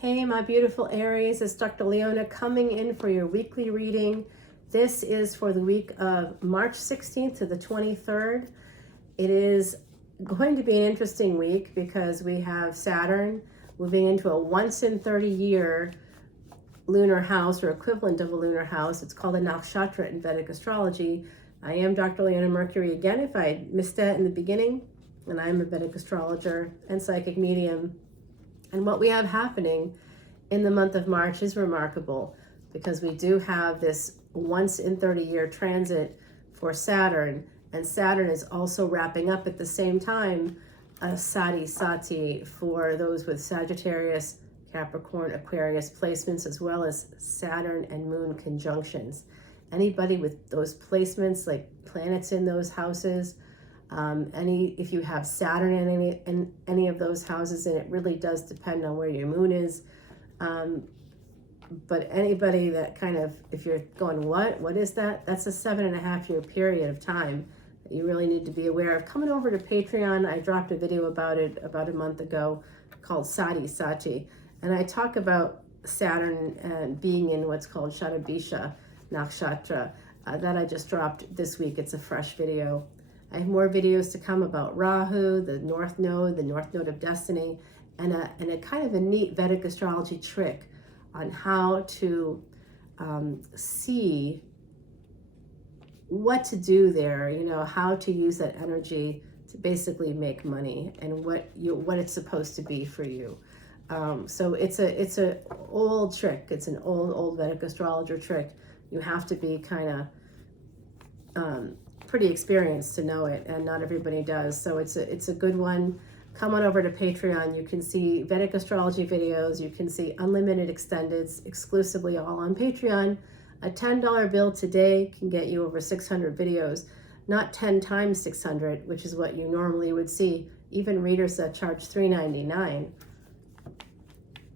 Hey, my beautiful Aries, it's Dr. Leona coming in for your weekly reading. This is for the week of March 16th to the 23rd. It is going to be an interesting week because we have Saturn moving into a once in 30 year lunar house or equivalent of a lunar house. It's called a nakshatra in Vedic astrology. I am Dr. Leona Mercury again, if I missed that in the beginning, and I'm a Vedic astrologer and psychic medium. And what we have happening in the month of March is remarkable because we do have this once in 30 year transit for Saturn, and Saturn is also wrapping up at the same time a Sati for those with Sagittarius, Capricorn, Aquarius placements, as well as Saturn and Moon conjunctions. Anybody with those placements, like planets in those houses, if you have Saturn in any of those houses, and it really does depend on where your moon is. But anybody that kind of, if you're going, what is that? That's a 7.5 year period of time that you really need to be aware of. Coming over to Patreon, I dropped a video about it about a month ago called Sati. And I talk about Saturn and being in what's called Shatabisha Nakshatra that I just dropped this week. It's a fresh video. I have more videos to come about Rahu, the North Node of Destiny, and a kind of a neat Vedic astrology trick on how to see what to do there, how to use that energy to basically make money and what it's supposed to be for you. So it's a old trick. It's an old Vedic astrologer trick. You have to be kind of pretty experienced to know it, and not everybody does. So it's a good one. Come on over to Patreon. You can see Vedic astrology videos. You can see unlimited extendeds exclusively all on Patreon. A $10 bill today can get you over 600 videos, not 10 times 600, which is what you normally would see. Even readers that charge $3.99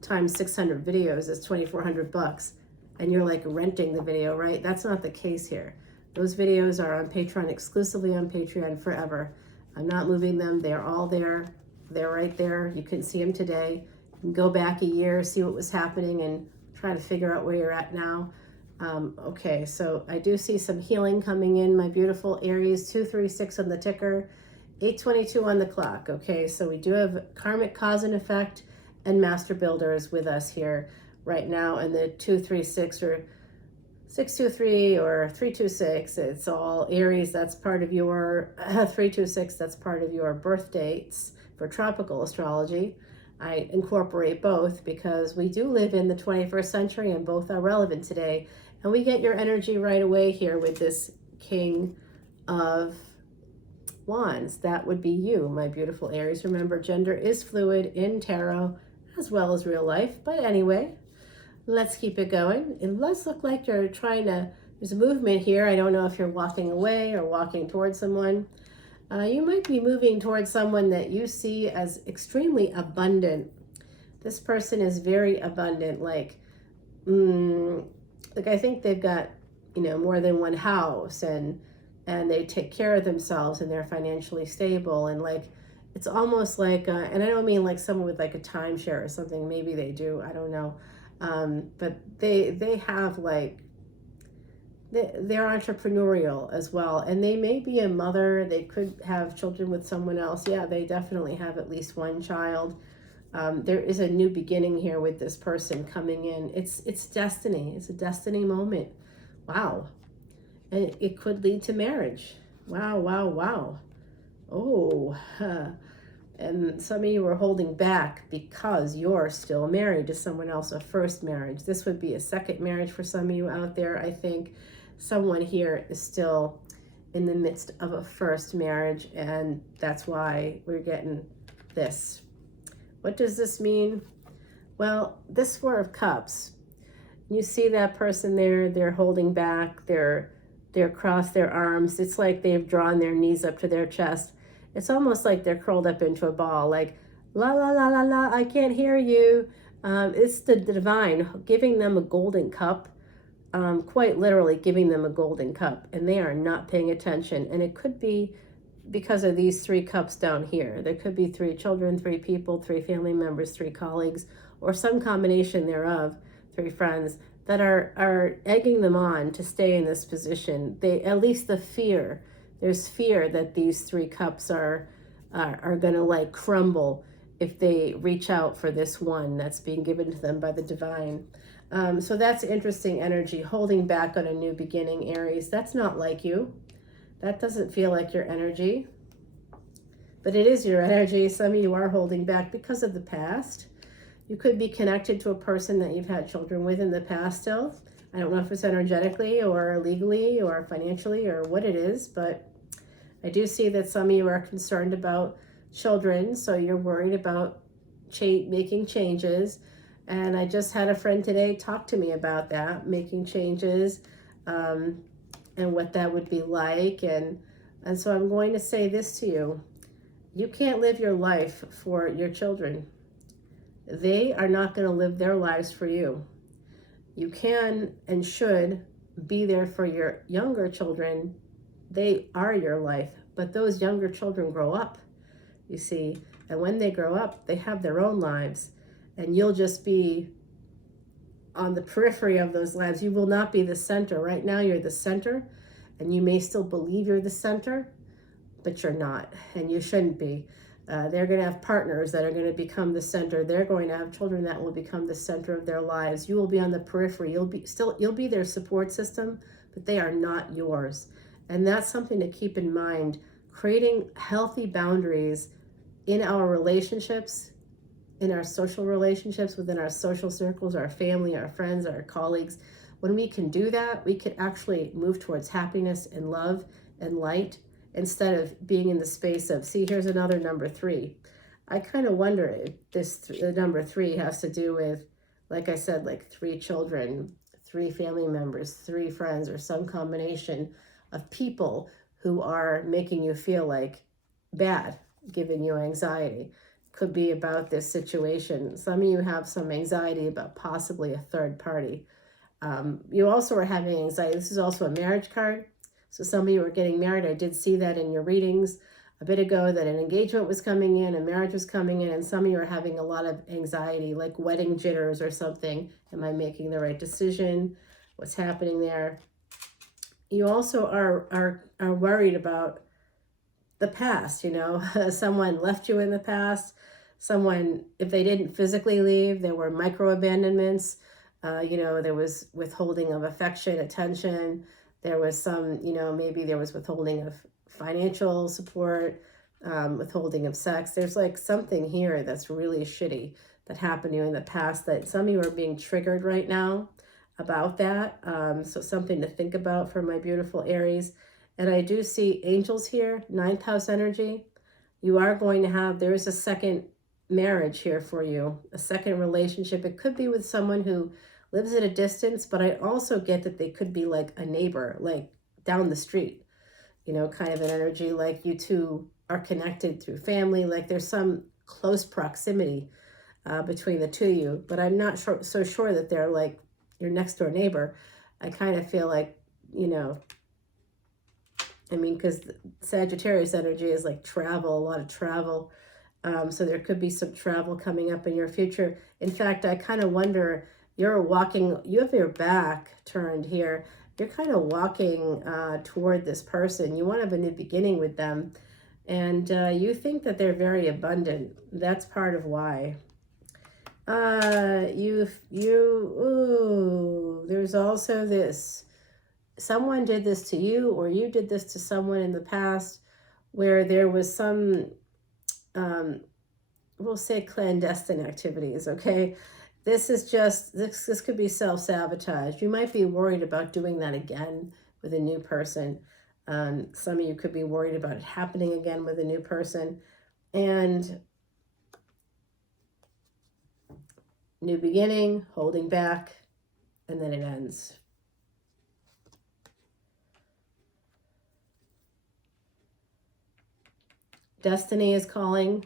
times 600 videos is $2,400, and you're like renting the video, right? That's not the case here. Those videos are on Patreon, exclusively on Patreon forever. I'm not moving them. They're all there. They're right there. You can see them today. You can go back a year, see what was happening, and try to figure out where you're at now. Okay, so I do see some healing coming in, my beautiful Aries. 236 on the ticker, 8:22 on the clock. Okay, so we do have karmic cause and effect and master builders with us here right now, and the 236 or 623 or 326, it's all Aries. That's part of your 326, that's part of your birth dates for tropical astrology. I incorporate both because we do live in the 21st century and both are relevant today. And we get your energy right away here with this King of Wands. That would be you, my beautiful Aries. Remember, gender is fluid in tarot as well as real life. But anyway, let's keep it going. It does look like you're trying to, there's a movement here. I don't know if you're walking away or walking towards someone. You might be moving towards someone that you see as extremely abundant. This person is very abundant, like I think they've got, more than one house, and they take care of themselves, and they're financially stable, and it's almost like, and I don't mean like someone with like a timeshare or something. Maybe they do, I don't know. But they have they're entrepreneurial as well, and they may be a mother. They could have children with someone else. Yeah, they definitely have at least one child. There is a new beginning here with this person coming in. It's destiny. It's a destiny moment. Wow. And it could lead to marriage. Wow. Oh, and some of you are holding back because you're still married to someone else, a first marriage. This would be a second marriage for some of you out there. I think someone here is still in the midst of a first marriage, and that's why we're getting this. What does this mean? Well, this Four of Cups, you see that person there, they're holding back, they're crossed their arms. It's like they've drawn their knees up to their chest. It's almost like they're curled up into a ball, like, la, la, la, la, la, I can't hear you. It's the divine giving them a golden cup, quite literally giving them a golden cup, and they are not paying attention. And it could be because of these three cups down here. There could be 3 children, 3 people, 3 family members, 3 colleagues, or some combination thereof, three friends, that are egging them on to stay in this position. They, at least the fear, there's fear that these three cups are going to like crumble if they reach out for this one that's being given to them by the divine. So that's interesting energy, holding back on a new beginning, Aries. That's not like you. That doesn't feel like your energy, but it is your energy. Some of you are holding back because of the past. You could be connected to a person that you've had children with in the past still. I don't know if it's energetically or legally or financially or what it is, but I do see that some of you are concerned about children, so you're worried about making changes. And I just had a friend today talk to me about that, making changes, and what that would be like. And so I'm going to say this to you. You can't live your life for your children. They are not going to live their lives for you. You can and should be there for your younger children. They are your life, but those younger children grow up, you see, and when they grow up, they have their own lives, and you'll just be on the periphery of those lives. You will not be the center. Right now, you're the center, and you may still believe you're the center, but you're not, and you shouldn't be. They're going to have partners that are going to become the center. They're going to have children that will become the center of their lives. You will be on the periphery. You'll be their support system, but they are not yours. And that's something to keep in mind. Creating healthy boundaries in our relationships, in our social relationships, within our social circles, our family, our friends, our colleagues. When we can do that, we can actually move towards happiness and love and light, instead of being in the space of, see, here's another number 3. I kind of wonder if the number 3 has to do with, like I said, like 3 children, 3 family members, 3 friends, or some combination of people who are making you feel like bad, giving you anxiety. Could be about this situation. Some of you have some anxiety about possibly a third party. You also are having anxiety. This is also a marriage card. So some of you are getting married. I did see that in your readings a bit ago, that an engagement was coming in, a marriage was coming in, and some of you are having a lot of anxiety, like wedding jitters or something. Am I making the right decision? What's happening there? You also are worried about the past, you know. Someone left you in the past. Someone, if they didn't physically leave, there were micro abandonments. You know, there was withholding of affection, attention. There was some, you know, maybe there was withholding of financial support, withholding of sex. There's like something here that's really shitty that happened to you in the past, that some of you are being triggered right now about that. So something to think about for my beautiful Aries. And I do see angels here, 9th house energy. You are going to have, there is a second marriage here for you, a second relationship. It could be with someone who lives at a distance, but I also get that they could be like a neighbor, like down the street, you know, kind of an energy, like you two are connected through family, like there's some close proximity between the two of you, but I'm not so sure that they're like your next door neighbor. I kind of feel like, you know, I mean, because Sagittarius energy is like travel, a lot of travel. So there could be some travel coming up in your future. In fact, I kind of wonder, you're walking, you have your back turned here. You're kind of walking toward this person. You want to have a new beginning with them. And you think that they're very abundant. That's part of why. There's also this. Someone did this to you, or you did this to someone in the past, where there was some, we'll say clandestine activities, okay? This is just, this could be self-sabotage. You might be worried about doing that again with a new person. Some of you could be worried about it happening again with a new person. And new beginning, holding back, and then it ends. Destiny is calling.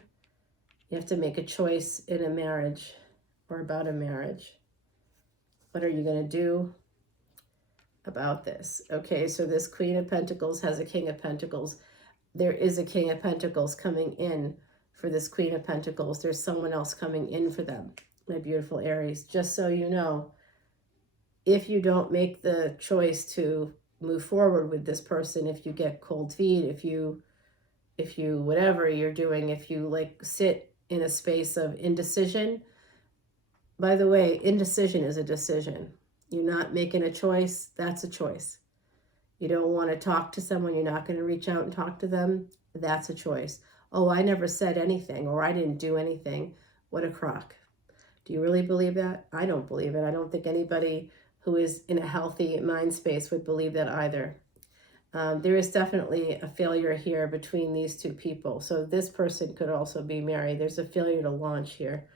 You have to make a choice in a marriage or about a marriage. What are you going to do about this? Okay, so this Queen of Pentacles has a King of Pentacles. There is a King of Pentacles coming in for this Queen of Pentacles. There's someone else coming in for them. my beautiful Aries, just so you know, if you don't make the choice to move forward with this person, if you get cold feet, if you whatever you're doing, if you like sit in a space of indecision, by the way, indecision is a decision. You're not making a choice, that's a choice. You don't want to talk to someone, you're not going to reach out and talk to them, that's a choice. Oh, I never said anything, or I didn't do anything. What a crock. Do you really believe that? I don't believe it. I don't think anybody who is in a healthy mind space would believe that either. There is definitely a failure here between these two people. So this person could also be married. There's a failure to launch here.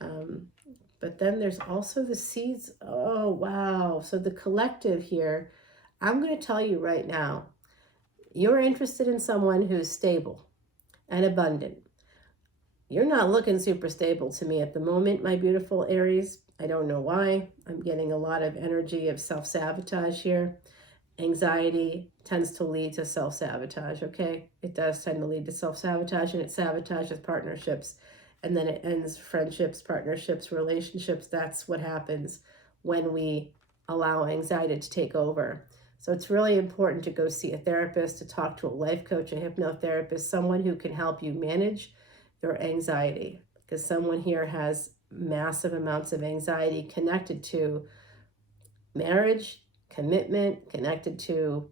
But then there's also the seeds. Oh, wow. So the collective here, I'm going to tell you right now, you're interested in someone who's stable and abundant. You're not looking super stable to me at the moment, my beautiful Aries. I don't know why. I'm getting a lot of energy of self-sabotage here. Anxiety tends to lead to self-sabotage, okay? It does tend to lead to self-sabotage, and it sabotages partnerships, and then it ends friendships, partnerships, relationships. That's what happens when we allow anxiety to take over. So it's really important to go see a therapist, to talk to a life coach, a hypnotherapist, someone who can help you manage your anxiety, because someone here has massive amounts of anxiety connected to marriage, commitment, connected to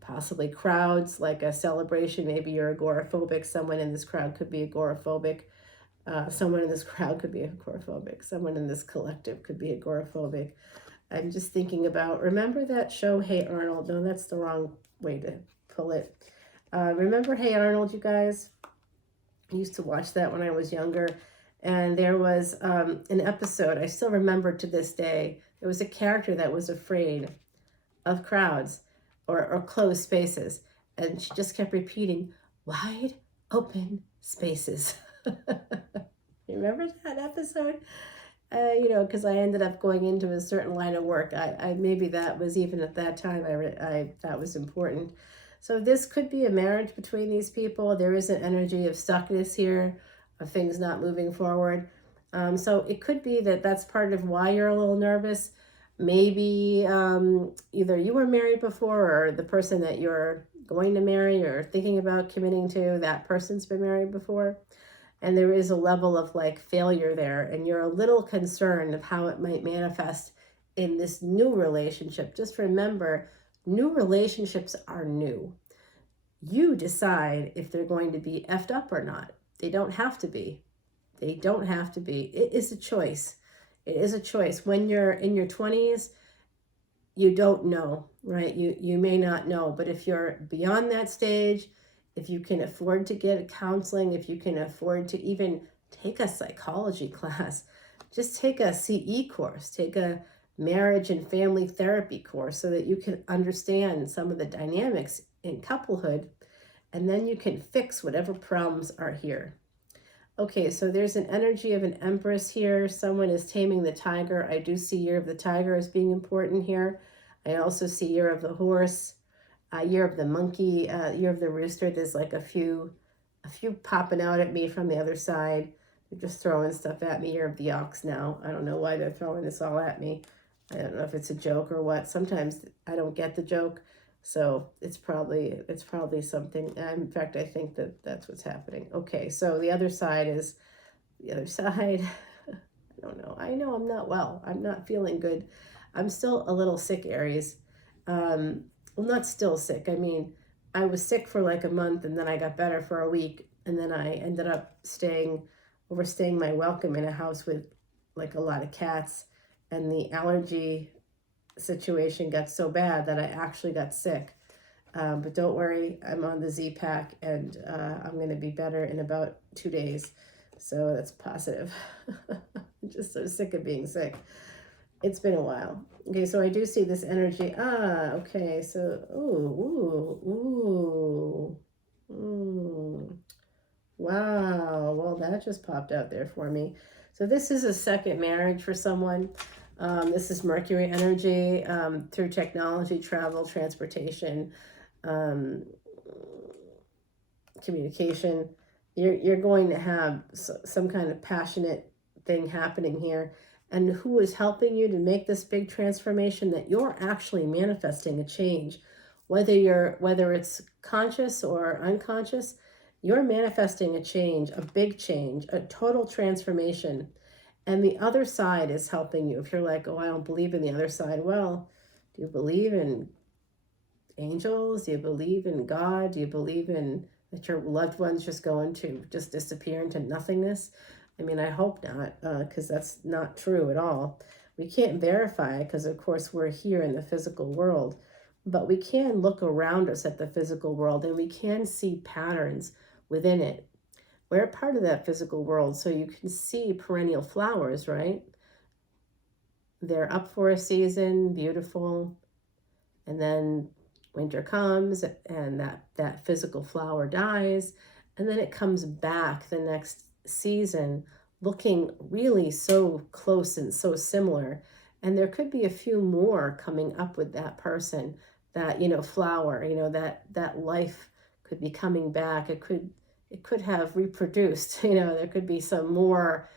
possibly crowds, like a celebration. Maybe you're agoraphobic. Someone in this crowd could be agoraphobic. Someone in this crowd could be agoraphobic. Someone in this collective could be agoraphobic. I'm just thinking about, remember that show, Hey Arnold? No, that's the wrong way to pull it. Remember Hey Arnold, you guys? I used to watch that when I was younger. And there was an episode, I still remember to this day, there was a character that was afraid of crowds or closed spaces. And she just kept repeating, wide open spaces. Remember that episode? Because I ended up going into a certain line of work. I maybe that was even at that time, I that was important. So this could be a marriage between these people. There is an energy of stuckness here, of things not moving forward. So it could be that that's part of why you're a little nervous. Maybe either you were married before, or the person that you're going to marry or thinking about committing to, that person's been married before. And there is a level of like failure there, and you're a little concerned of how it might manifest in this new relationship. Just remember, new relationships are new. You decide if they're going to be effed up or not. They don't have to be. They don't have to be. It is a choice. It is a choice. When you're in your 20s, you don't know, right? You may not know, but if you're beyond that stage, if you can afford to get counseling, if you can afford to even take a psychology class, just take a CE course, take a marriage and family therapy course so that you can understand some of the dynamics in couplehood, and then you can fix whatever problems are here. Okay, so there's an energy of an empress here. Someone is taming the tiger. I do see year of the tiger as being important here. I also see year of the horse. Year of the monkey, year of the rooster. There's like a few popping out at me from the other side. They're just throwing stuff at me. Year of the ox now. I don't know why they're throwing this all at me. I don't know if it's a joke or what. Sometimes I don't get the joke, so it's probably something. In fact, I think that's what's happening. Okay, so the other side is the other side. I don't know. I know I'm not well. I'm not feeling good. I'm still a little sick, Aries. Well, not still sick. I mean, I was sick for like a month, and then I got better for a week, and then I ended up overstaying my welcome in a house with like a lot of cats, and the allergy situation got so bad that I actually got sick. But don't worry, I'm on the Z pack, and I'm going to be better in about 2 days. So that's positive. I'm just so sick of being sick. It's been a while. Okay, so I do see this energy. Okay, so, wow, well, that just popped out there for me. So this is a second marriage for someone. This is Mercury energy through technology, travel, transportation, communication. You're going to have some kind of passionate thing happening here. And who is helping you to make this big transformation? That you're actually manifesting a change, whether it's conscious or unconscious. You're manifesting a change, a big change, a total transformation. And the other side is helping you. If you're like, oh, I don't believe in the other side. Well, do you believe in angels? Do you believe in God? Do you believe in that your loved one's just going to just disappear into nothingness? I mean, I hope not, because that's not true at all. We can't verify it because, of course, we're here in the physical world. But we can look around us at the physical world and we can see patterns within it. We're part of that physical world, so you can see perennial flowers, right? They're up for a season, beautiful, and then winter comes and that physical flower dies, and then it comes back the next season looking really so close and so similar. And there could be a few more coming up with that person, that, flower, that life could be coming back. It could have reproduced, there could be some more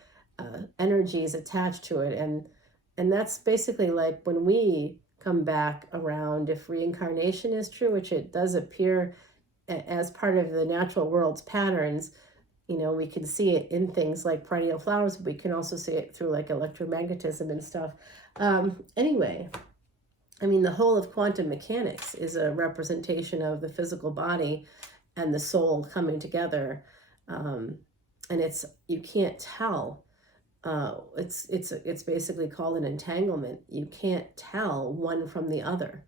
energies attached to it. And that's basically like when we come back around, if reincarnation is true, which it does appear as part of the natural world's patterns. We can see it in things like perennial flowers. But we can also see it through like electromagnetism and stuff. Anyway, I mean, the whole of quantum mechanics is a representation of the physical body and the soul coming together. And you can't tell. It's basically called an entanglement. You can't tell one from the other.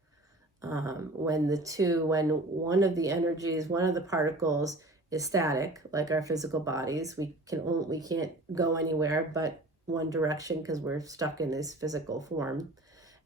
When one of the energies, one of the particles is static, like our physical bodies, we can't go anywhere but one direction because we're stuck in this physical form.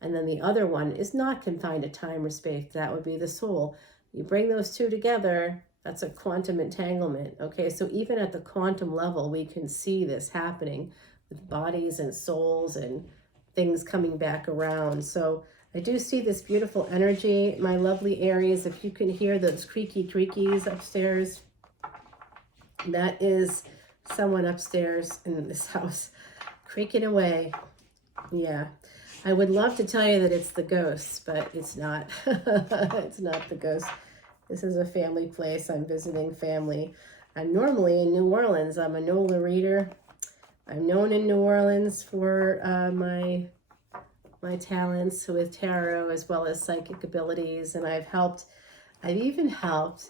And then the other one is not confined to time or space. That would be the soul. You bring those two together, that's a quantum entanglement. Okay, so even at the quantum level, we can see this happening with bodies and souls and things coming back around. So I do see this beautiful energy, my lovely Aries. If you can hear those creakies upstairs, that is someone upstairs in this house creaking away. Yeah, I would love to tell you that it's the ghosts, but it's not. It's not the ghosts. This is a family place. I'm visiting family. I'm normally in New Orleans. I'm a NOLA reader. I'm known in New Orleans for my talents with tarot as well as psychic abilities, and I've even helped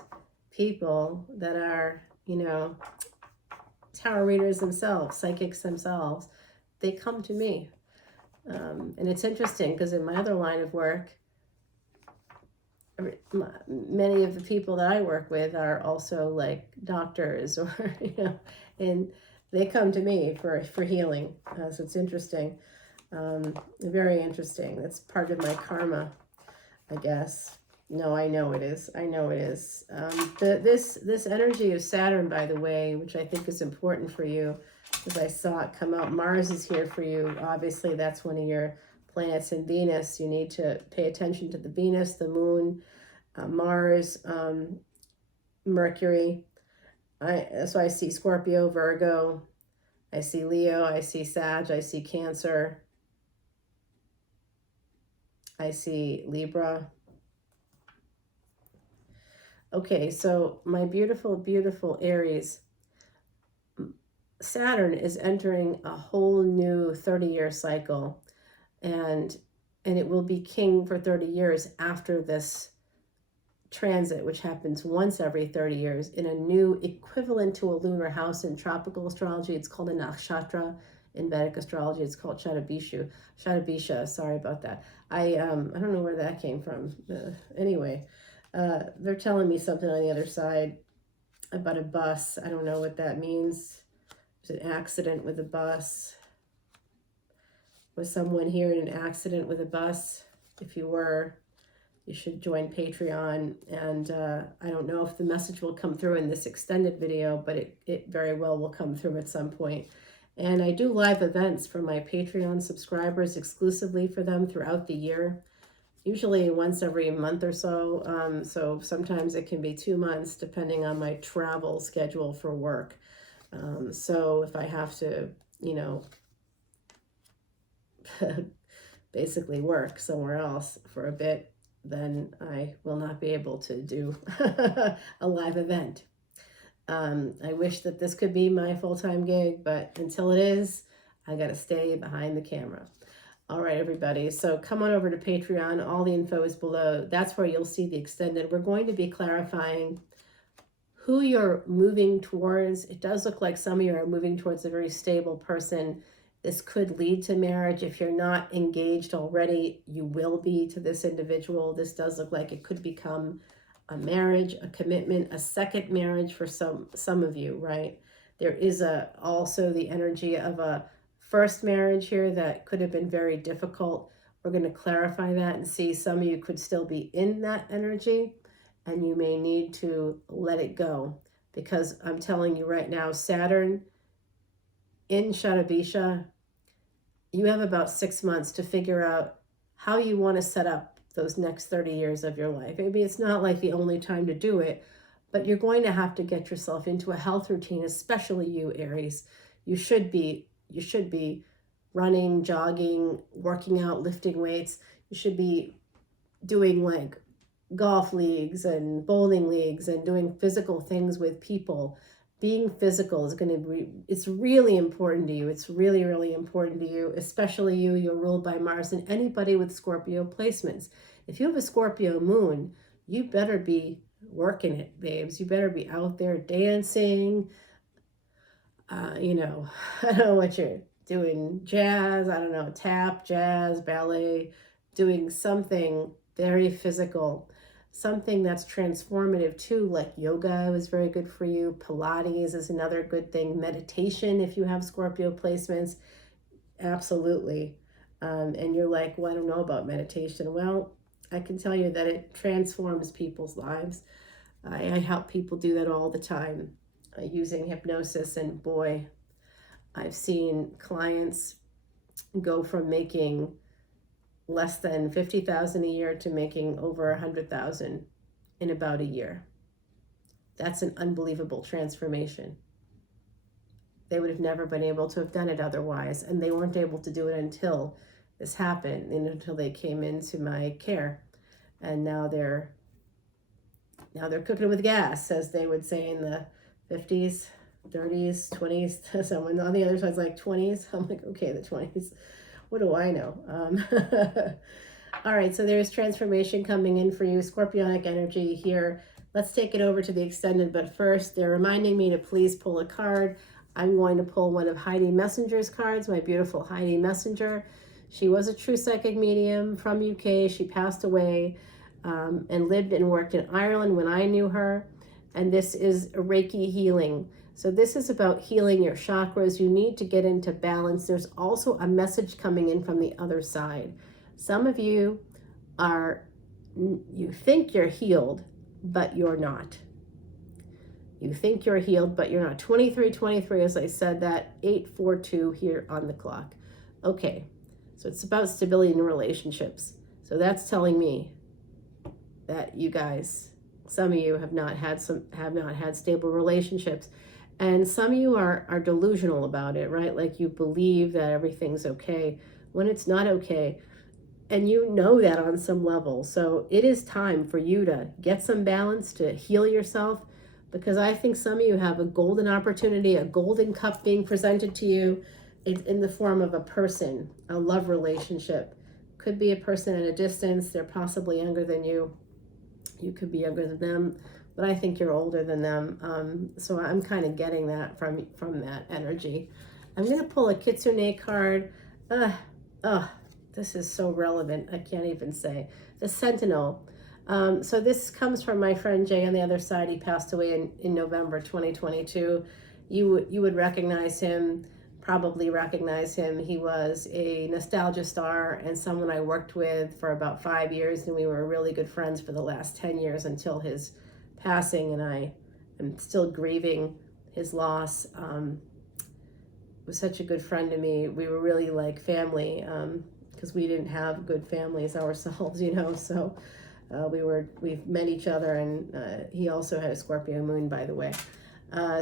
people that are, tarot readers themselves, psychics themselves. They come to me, and it's interesting because in my other line of work, many of the people that I work with are also like doctors or and they come to me for healing. So it's interesting, very interesting. That's part of my karma, I guess. No, I know it is. I know it is. This energy of Saturn, by the way, which I think is important for you, because I saw it come out. Mars is here for you. Obviously, that's one of your planets, and Venus. You need to pay attention to the Venus, the Moon, Mars, Mercury. So I see Scorpio, Virgo. I see Leo. I see Sag. I see Cancer. I see Libra. Okay, so my beautiful, beautiful Aries, Saturn is entering a whole new 30-year cycle, and it will be king for 30 years after this transit, which happens once every 30 years in a new equivalent to a lunar house in tropical astrology. It's called a nakshatra. In Vedic astrology, it's called Shatabisha. Sorry about that. I don't know where that came from. Anyway. They're telling me something on the other side about a bus. I don't know what that means. There's an accident with a bus. Was someone here in an accident with a bus? If you were, you should join Patreon. And I don't know if the message will come through in this extended video, but it very well will come through at some point. And I do live events for my Patreon subscribers exclusively for them throughout the year. Usually once every month or so. So sometimes it can be 2 months depending on my travel schedule for work. So if I have to, basically work somewhere else for a bit, then I will not be able to do a live event. I wish that this could be my full-time gig, but until it is, I got to stay behind the camera. All right, everybody. So come on over to Patreon. All the info is below. That's where you'll see the extended. We're going to be clarifying who you're moving towards. It does look like some of you are moving towards a very stable person. This could lead to marriage. If you're not engaged already, you will be to this individual. This does look like it could become a marriage, a commitment, a second marriage for some of you, right? There is also the energy of a first marriage here that could have been very difficult. We're going to clarify that and see some of you could still be in that energy, and you may need to let it go, because I'm telling you right now, Saturn in Shadabisha, you have about 6 months to figure out how you want to set up those next 30 years of your life. Maybe it's not like the only time to do it, but you're going to have to get yourself into a health routine, especially you, Aries. You should be running, jogging, working out, lifting weights. You should be doing like golf leagues and bowling leagues and doing physical things with people. Being physical is going to be, it's really important to you. It's really, really important to you, especially you. You're ruled by Mars, and anybody with Scorpio placements. If you have a Scorpio moon, you better be working it, babes. You better be out there dancing. I don't know what you're doing, jazz, I don't know, tap, jazz, ballet, doing something very physical, something that's transformative too, like yoga is very good for you. Pilates is another good thing. Meditation, if you have Scorpio placements, absolutely. And you're like, well, I don't know about meditation. Well, I can tell you that it transforms people's lives. I help people do that all the time using hypnosis, and boy, I've seen clients go from making less than $50,000 a year to making over $100,000 in about a year. That's an unbelievable transformation. They would have never been able to have done it otherwise, and they weren't able to do it until this happened, and until they came into my care. And now they're cooking with gas, as they would say in the 50s, 30s, 20s. Someone on the other side's like 20s. I'm like, okay, the 20s. What do I know? All right, so there's transformation coming in for you, Scorpionic energy here. Let's take it over to the extended, but first, they're reminding me to please pull a card. I'm going to pull one of Heidi Messenger's cards, my beautiful Heidi Messenger. She was a true psychic medium from UK. She passed away and lived and worked in Ireland when I knew her. And this is Reiki healing. So this is about healing your chakras. You need to get into balance. There's also a message coming in from the other side. Some of you you think you're healed, but you're not. You think you're healed, but you're not. 2323, as I said, that 842 here on the clock. Okay, so it's about stability in relationships. So that's telling me that you guys, some of you have not had stable relationships. And some of you are delusional about it, right? Like you believe that everything's okay when it's not okay. And you know that on some level. So it is time for you to get some balance, to heal yourself, because I think some of you have a golden opportunity, a golden cup being presented to you in the form of a person, a love relationship. Could be a person at a distance. They're possibly younger than you. You could be younger than them, but I think you're older than them. So I'm kind of getting that from that energy. I'm going to pull a Kitsune card. This is so relevant. I can't even say. The Sentinel. So this comes from my friend Jay on the other side. He passed away in November 2022. You would recognize him, probably recognize him. He was a nostalgia star and someone I worked with for about 5 years, and we were really good friends for the last 10 years until his passing, and I am still grieving his loss. Was such a good friend to me. We were really like family, because we didn't have good families ourselves, so we've met each other, and he also had a Scorpio moon, by the way.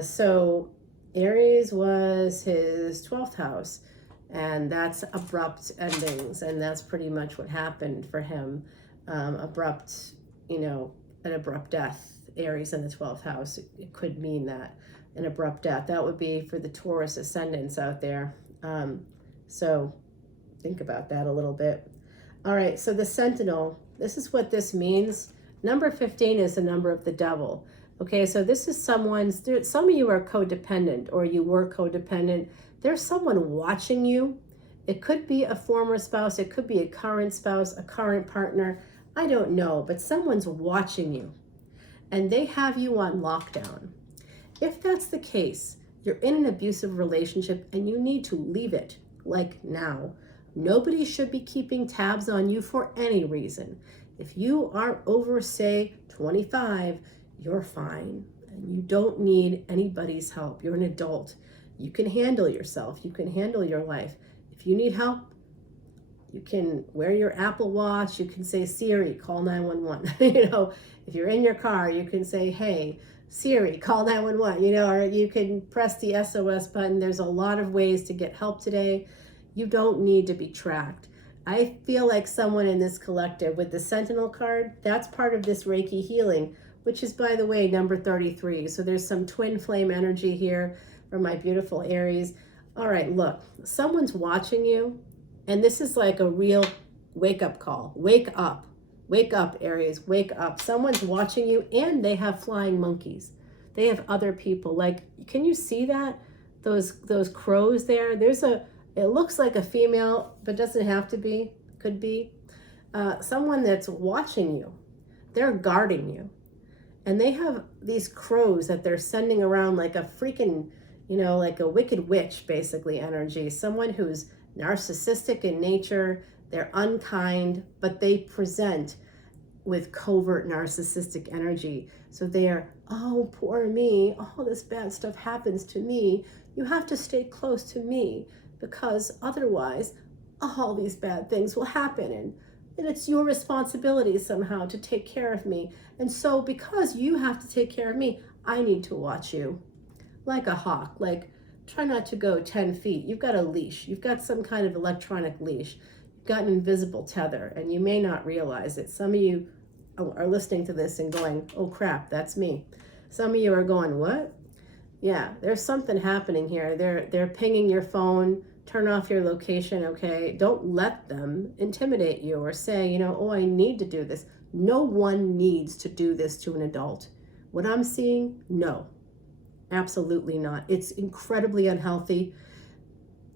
So Aries was his 12th house, And that's abrupt endings, and that's pretty much what happened for him. Abrupt, an abrupt death. Aries in the 12th house, it could mean that, an abrupt death. That would be for the Taurus ascendants out there. So think about that a little bit. All right, so the Sentinel, this is what this means. Number 15 is the number of the devil. Okay, so this is some of you are codependent, or you were codependent. There's someone watching you. It could be a former spouse, it could be a current spouse, a current partner. I don't know, but someone's watching you and they have you on lockdown. If that's the case, you're in an abusive relationship and you need to leave it, like now. Nobody should be keeping tabs on you for any reason. If you are over, say, 25, you're fine. And you don't need anybody's help. You're an adult. You can handle yourself. You can handle your life. If you need help, you can wear your Apple Watch. You can say, Siri, call 911. If you're in your car, you can say, hey, Siri, call 911, or you can press the SOS button. There's a lot of ways to get help today. You don't need to be tracked. I feel like someone in this collective with the Sentinel card, that's part of this Reiki healing, which is, by the way, number 33. So there's some twin flame energy here for my beautiful Aries. All right, look, someone's watching you, and this is like a real wake-up call. Wake up. Wake up, Aries. Wake up. Someone's watching you, and they have flying monkeys. They have other people. Like, can you see that? Those crows there? It looks like a female, but doesn't have to be. Could be. Someone that's watching you. They're guarding you. And they have these crows that they're sending around like a freaking, like a wicked witch, basically, energy. Someone who's narcissistic in nature. They're unkind, but they present with covert narcissistic energy. So they're, oh, poor me. All this bad stuff happens to me. You have to stay close to me, because otherwise all these bad things will happen, and it's your responsibility somehow to take care of me. And so because you have to take care of me, I need to watch you like a hawk. Like, try not to go 10 feet. You've got a leash. You've got some kind of electronic leash. You've got an invisible tether, and you may not realize it. Some of you are listening to this and going, oh crap, that's me. Some of you are going, what? Yeah, there's something happening here. They're pinging your phone. Turn off your location, okay? Don't let them intimidate you or say, oh, I need to do this. No one needs to do this to an adult. What I'm seeing, no, absolutely not. It's incredibly unhealthy.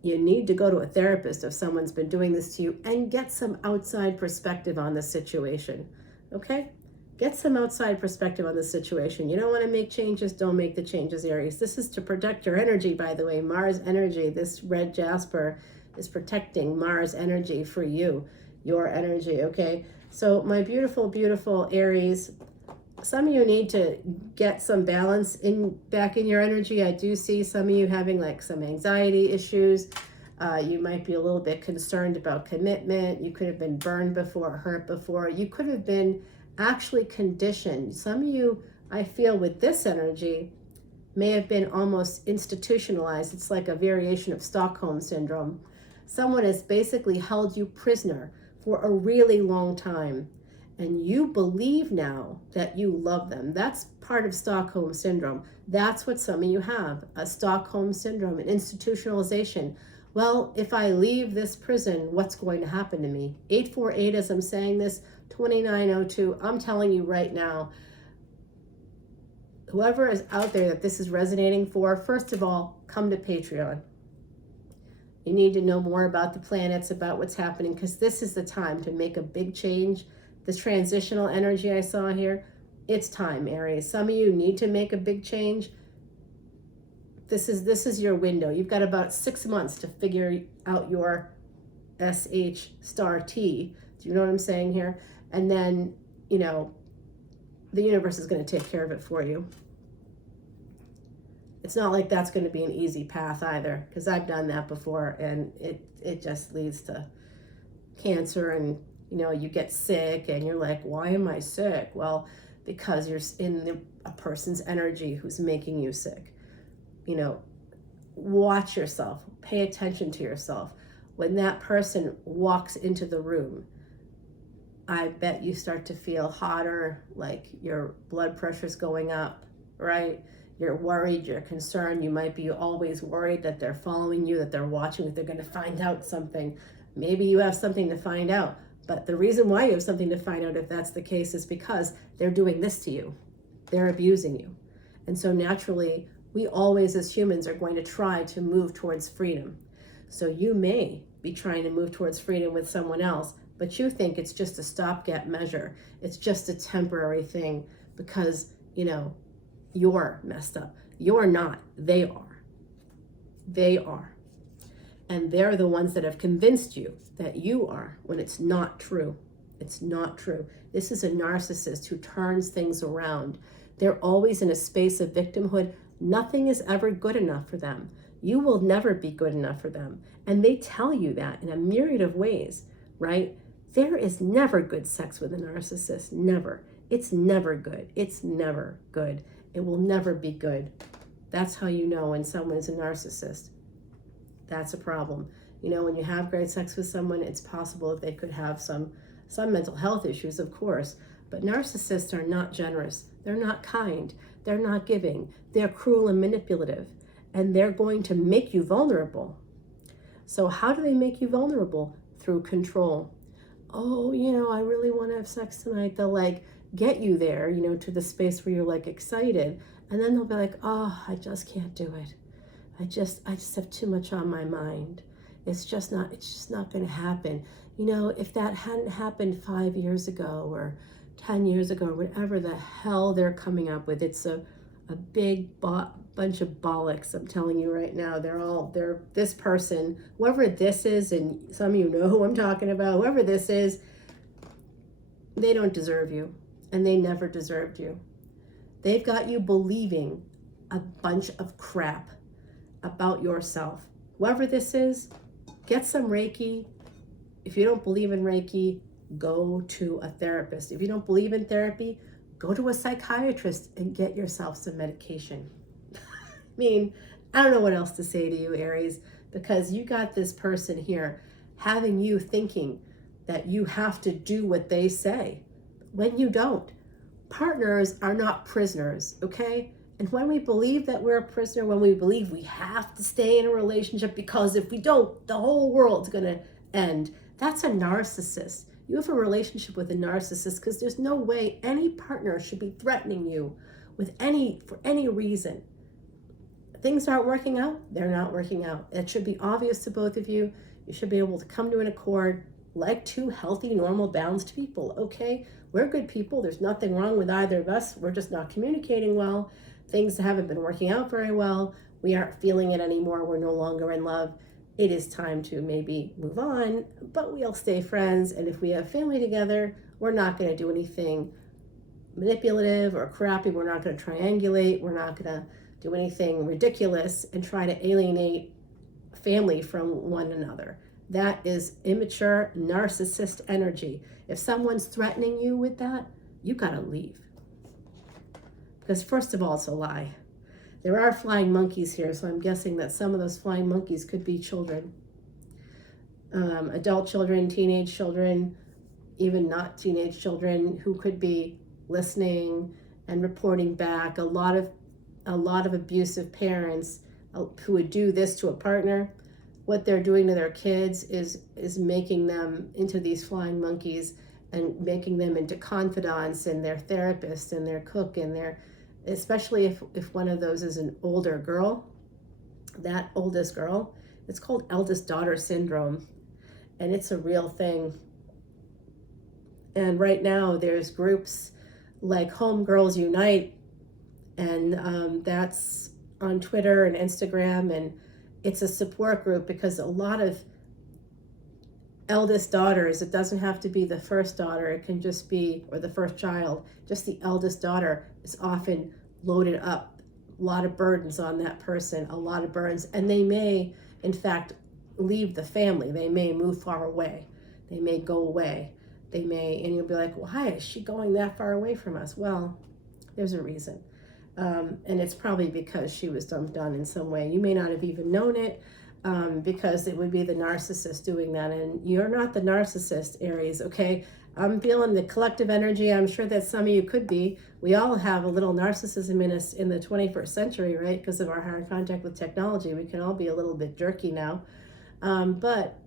You need to go to a therapist if someone's been doing this to you and get some outside perspective on the situation, okay? Get some outside perspective on the situation. You don't want to make changes, don't make the changes, Aries. This is to protect your energy, by the way. Mars energy, this red jasper is protecting Mars energy for you, your energy, okay? So my beautiful, beautiful Aries, some of you need to get some balance back in your energy. I do see some of you having like some anxiety issues. You might be a little bit concerned about commitment. You could have been burned before, hurt before. You could have been actually conditioned. Some of you, I feel, with this energy may have been almost institutionalized. It's like a variation of Stockholm syndrome. Someone has basically held you prisoner for a really long time, and you believe now that you love them. That's part of Stockholm syndrome. That's what some of you have, a Stockholm syndrome, an institutionalization. Well, if I leave this prison, what's going to happen to me? 848, as I'm saying this, 2902, I'm telling you right now, whoever is out there that this is resonating for, first of all, come to Patreon. You need to know more about the planets, about what's happening, because this is the time to make a big change. This transitional energy I saw here, it's time, Aries. Some of you need to make a big change. This is your window. You've got about 6 months to figure out your SH star T. Do you know what I'm saying here? And then, the universe is going to take care of it for you. It's not like that's going to be an easy path either, because I've done that before, and it just leads to cancer, and you get sick and you're like, why am I sick? Well, because you're in a person's energy who's making you sick. Watch yourself, pay attention to yourself. when that person walks into the room, I bet you start to feel hotter, like your blood pressure's going up, right? You're worried, you're concerned. You might be always worried that they're following you, that they're watching, that they're going to find out something. Maybe you have something to find out. But the reason why you have something to find out, if that's the case, is because they're doing this to you. They're abusing you. And so naturally, we always as humans are going to try to move towards freedom. So you may be trying to move towards freedom with someone else, but you think it's just a stopgap measure. It's just a temporary thing because, you're messed up. You're not. They are. They are. And they're the ones that have convinced you that you are, when it's not true. It's not true. This is a narcissist who turns things around. They're always in a space of victimhood. Nothing is ever good enough for them. You will never be good enough for them. And they tell you that in a myriad of ways, right? There is never good sex with a narcissist. Never. It's never good. It's never good. It will never be good. That's how you know when someone is a narcissist. That's a problem. When you have great sex with someone, it's possible that they could have some mental health issues, of course. But narcissists are not generous. They're not kind. They're not giving. They're cruel and manipulative. And they're going to make you vulnerable. So how do they make you vulnerable? Through control. Oh, I really want to have sex tonight. They'll get you there, to the space where you're excited. And then they'll be like, oh, I just can't do it. I just have too much on my mind. It's just not going to happen. If that hadn't happened 5 years ago or 10 years ago, whatever the hell they're coming up with, it's a big bunch of bollocks. I'm telling you right now, they're this person, whoever this is, and some of you know who I'm talking about, whoever this is, they don't deserve you, and they never deserved you. They've got you believing a bunch of crap about yourself. Whoever this is, get some Reiki. If you don't believe in Reiki, go to a therapist. If you don't believe in therapy, go to a psychiatrist and get yourself some medication. I don't know what else to say to you, Aries, because you got this person here having you thinking that you have to do what they say when you don't. Partners are not prisoners, okay? And when we believe that we're a prisoner, when we believe we have to stay in a relationship because if we don't, the whole world's going to end, that's a narcissist. You have a relationship with a narcissist because there's no way any partner should be threatening you for any reason. Things aren't working out, they're not working out. It should be obvious to both of you. You should be able to come to an accord like two healthy, normal, balanced people, okay? We're good people. There's nothing wrong with either of us. We're just not communicating well. Things haven't been working out very well. We aren't feeling it anymore. We're no longer in love. It is time to maybe move on, but we'll stay friends. And if we have family together, we're not going to do anything manipulative or crappy. We're not going to triangulate. We're not going to do anything ridiculous and try to alienate family from one another. That is immature, narcissist energy. If someone's threatening you with that, you gotta leave. Because first of all, it's a lie. There are flying monkeys here, so I'm guessing that some of those flying monkeys could be children. Adult children, teenage children, even not teenage children who could be listening and reporting back. A lot of abusive parents who would do this to a partner. What they're doing to their kids is making them into these flying monkeys and making them into confidants and their therapist and their cook and especially if one of those is an older girl, that oldest girl, it's called eldest daughter syndrome, and it's a real thing. And right now there's groups like Home Girls Unite, and that's on Twitter and Instagram, and it's a support group because a lot of eldest daughters, it doesn't have to be the first daughter, it can just be, or the first child, just the eldest daughter is often loaded up, a lot of burdens on that person, a lot of burdens, and they may, in fact, leave the family. They may move far away. They may go away. They may, and you'll be like, why is she going that far away from us? Well, there's a reason. And it's probably because she was dumped on in some way. You may not have even known it, because it would be the narcissist doing that. And you're not the narcissist, Aries, okay? I'm feeling the collective energy. I'm sure that some of you could be. We all have a little narcissism in us in the 21st century, right? Because of our higher contact with technology. We can all be a little bit jerky now. But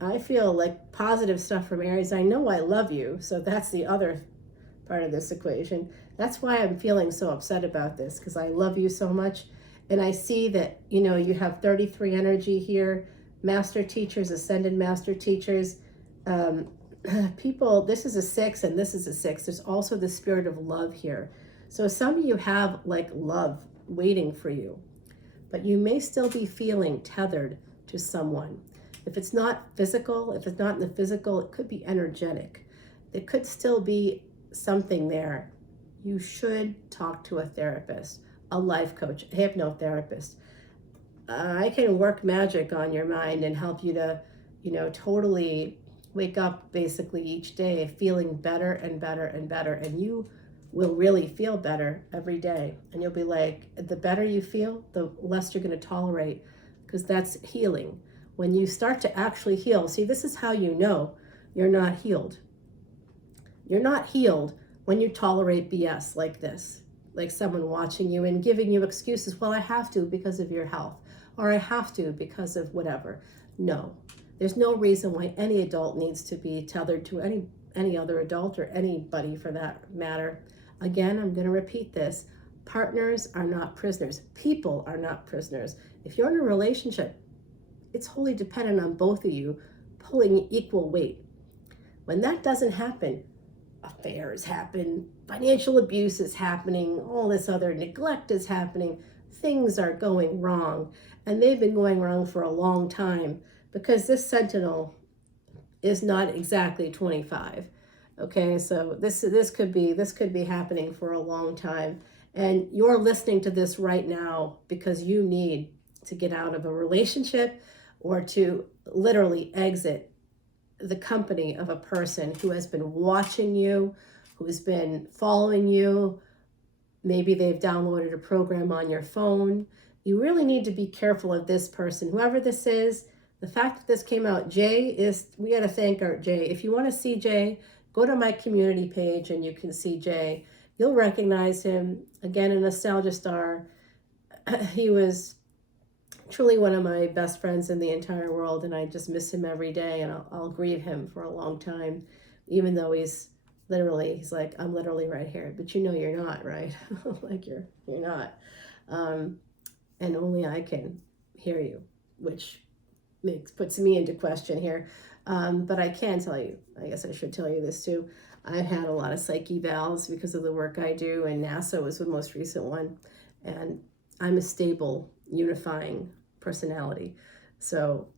I feel like positive stuff from Aries. I know I love you, so that's the other part of this equation. That's why I'm feeling so upset about this, because I love you so much. And I see that, you have 33 energy here, master teachers, ascended master teachers, people, this is a 6 and this is a 6. There's also the spirit of love here. So some of you have like love waiting for you, but you may still be feeling tethered to someone. If it's not physical, if it's not in the physical, it could be energetic. There could still be something there. You should talk to a therapist, a life coach, a hypnotherapist. I can work magic on your mind and help you to, totally wake up basically each day feeling better and better and better. And you will really feel better every day. And you'll be like, the better you feel, the less you're going to tolerate, because that's healing. When you start to actually heal, see, this is how you know you're not healed. You're not healed when you tolerate BS like this, like someone watching you and giving you excuses. Well, I have to because of your health, or I have to because of whatever. No, there's no reason why any adult needs to be tethered to any other adult, or anybody for that matter. Again, I'm going to repeat this. Partners are not prisoners. People are not prisoners. If you're in a relationship, it's wholly dependent on both of you pulling equal weight. When that doesn't happen, affairs happen, financial abuse is happening, all this other neglect is happening, things are going wrong, and they've been going wrong for a long time, because this sentinel is not exactly 25. Okay, so this could be happening for a long time, and you're listening to this right now because you need to get out of a relationship or to literally exit the company of a person who has been watching you, who's been following you. Maybe they've downloaded a program on your phone. You really need to be careful of this person, whoever this is. The fact that this came out, we got to thank our Jay. If you want to see Jay, go to my community page and you can see Jay. You'll recognize him. Again, a nostalgia star. He was truly one of my best friends in the entire world, and I just miss him every day, and I'll grieve him for a long time, even though he's like, I'm literally right here, but you're not, right? Like you're not. And only I can hear you, which puts me into question here. But I can tell you, I guess I should tell you this too. I've had a lot of psych evals because of the work I do, and NASA was the most recent one. And I'm a stable, unifying personality. So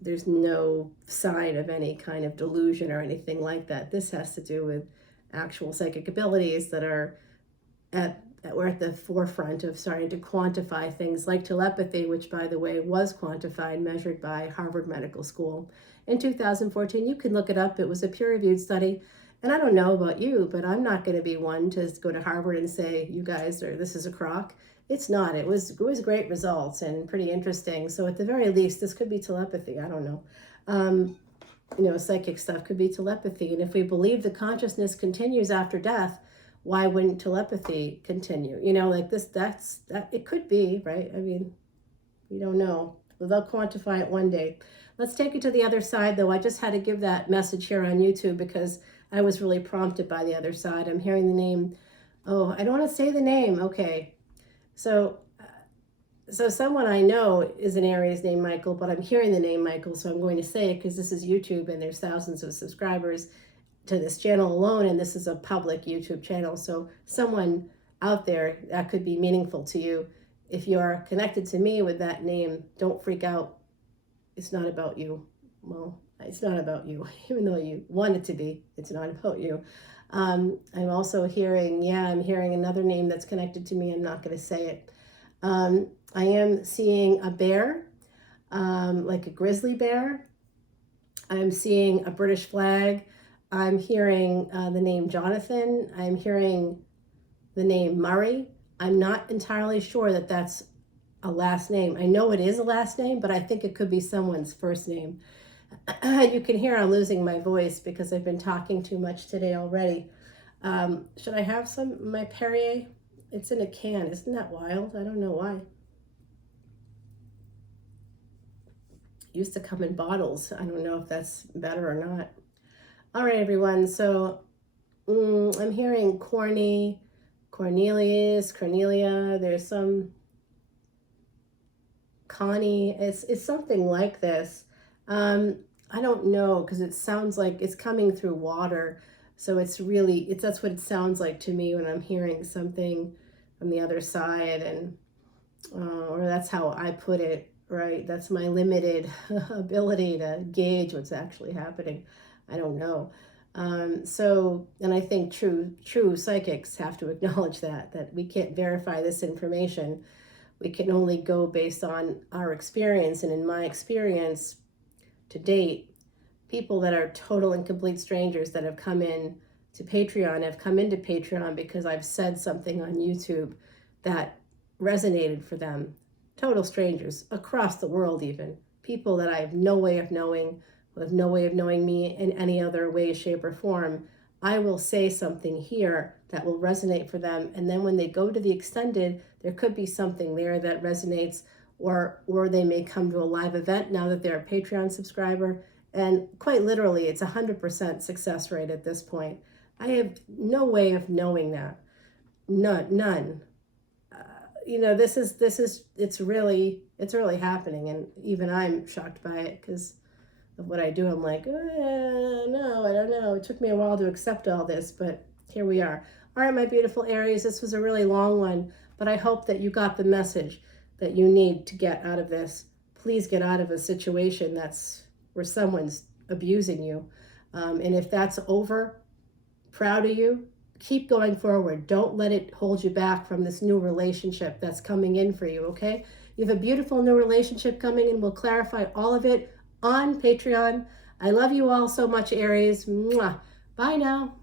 there's no sign of any kind of delusion or anything like that. This has to do with actual psychic abilities that we're at the forefront of starting to quantify things like telepathy, which, by the way, was quantified, measured by Harvard Medical School in 2014. You can look it up. It was a peer-reviewed study. And I don't know about you, but I'm not going to be one to go to Harvard and say, you guys, or this is a crock. It's not. It was great results and pretty interesting. So at the very least, this could be telepathy. I don't know. Psychic stuff could be telepathy. And if we believe the consciousness continues after death, why wouldn't telepathy continue? Like this, that it could be, right? I mean, we don't know. They'll quantify it one day. Let's take it to the other side, though. I just had to give that message here on YouTube because I was really prompted by the other side. I'm hearing the name. Oh, I don't want to say the name. Okay. So someone I know is an Aries named Michael, but I'm hearing the name Michael, so I'm going to say it because this is YouTube and there's thousands of subscribers to this channel alone, and this is a public YouTube channel. So someone out there, that could be meaningful to you. If you're connected to me with that name, don't freak out. It's not about you. Well, it's not about you, even though you want it to be. It's not about you. I'm also hearing, I'm hearing another name that's connected to me. I'm not going to say it. I am seeing a bear, like a grizzly bear. I'm seeing a British flag. I'm hearing the name Jonathan. I'm hearing the name Murray. I'm not entirely sure that that's a last name. I know it is a last name, but I think it could be someone's first name. You can hear I'm losing my voice because I've been talking too much today already. Should I have some my Perrier? It's in a can. Isn't that wild? I don't know why. It used to come in bottles. I don't know if that's better or not. All right, everyone. So I'm hearing Cornelius, Cornelia. There's some Connie. It's something like this. I don't know because it sounds like it's coming through water. So that's what it sounds like to me when I'm hearing something from the other side, and or that's how I put it, right? That's my limited ability to gauge what's actually happening. I don't know. And I think true psychics have to acknowledge that we can't verify this information. We can only go based on our experience, and in my experience to date, people that are total and complete strangers that have come in to Patreon have come into Patreon because I've said something on YouTube that resonated for them. Total strangers across the world, even people that I have no way of knowing, who have no way of knowing me in any other way, shape, or form. I will say something here that will resonate for them, and then when they go to the extended, there could be something there that resonates, or they may come to a live event now that they're a Patreon subscriber. And quite literally, it's 100% success rate at this point. I have no way of knowing that. None. It's really happening, and even I'm shocked by it because of what I do. I'm like, no, I don't know. It took me a while to accept all this, but here we are. All right, my beautiful Aries, this was a really long one, but I hope that you got the message that you need to get out of this. Please get out of a situation where someone's abusing you. And if that's over, proud of you. Keep going forward. Don't let it hold you back from this new relationship that's coming in for you, okay? You have a beautiful new relationship coming in. We'll clarify all of it on Patreon. I love you all so much, Aries. Mwah. Bye now.